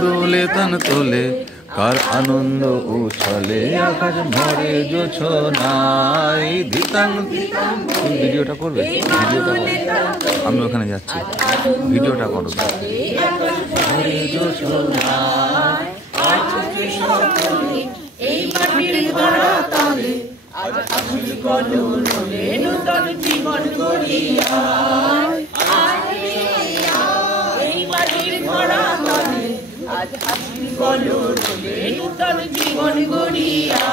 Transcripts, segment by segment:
তোলে তন তোলে কার আনন্দ উছলে আকাশ ভরে জোছনায় ধিতাং। ভিডিওটা করবে, ভিডিওটা করবে, আমি ওখানে যাচ্ছি, ভিডিওটা করবে। ভরে জোছনায় এই মাটির গড়া তালে আজ আসি কলরবে নূতন জীবন গড়িয়া। এই মাটির গড়া তালে আজ আসি কলরবে নূতন জীবন গড়িয়া।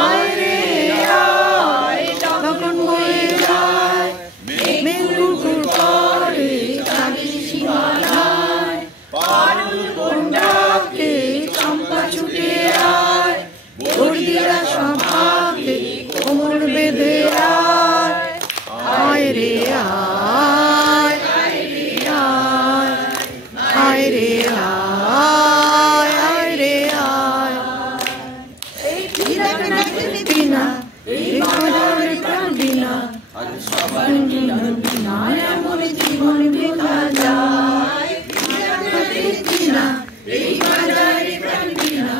আয় রে আয় তখন বয়ে যায় মেঘুর করে চাঁদের সীমানায়। পারুল বন্ডাকে চম্পা ছুটে আয় বর্গিরা সভাকে কোমর বেঁধে আয়। আয় রে আয়, আয় রে আয়, আয় রে আয়, আয় রে আয়। এই বিনা এই বাজারে প্রাণ বিনা আজ সবার মিলন বিনা এমন জীবন বেঁধা যায়। বিনা এই বাজারে প্রাণ বিনা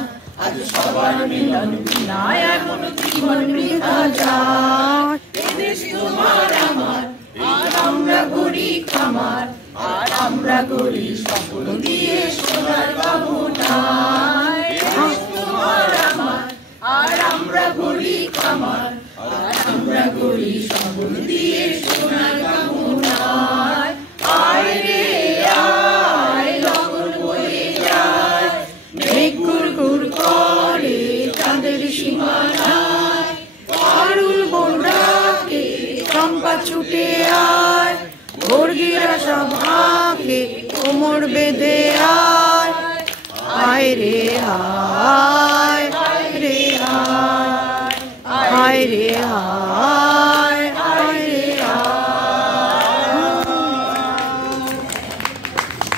আজ সবার মিলন বিনা এমন জীবন বেঁধা যায়। এদেশ তোমার আমার আর আমরা গড়ি খামার, আর আমরা গড়ি স্বপ্ন দিয়ে সোনার বাবুনায়। এদেশ তোমার আমার আর আমরা গড়ি খামার, আর আমরা গড়ি স্বপ্ন দিয়ে সোনার বাবুনায়। আয় রে আয় লগন বয়ে যায় মেঘ গুড় করে চাঁদের সীমানায়। পারুল বন্ডাকে চম্পা ছুটে আয় বর্গিরা সভাকে কোমর বেঁধে আয়। আয় রে আয়।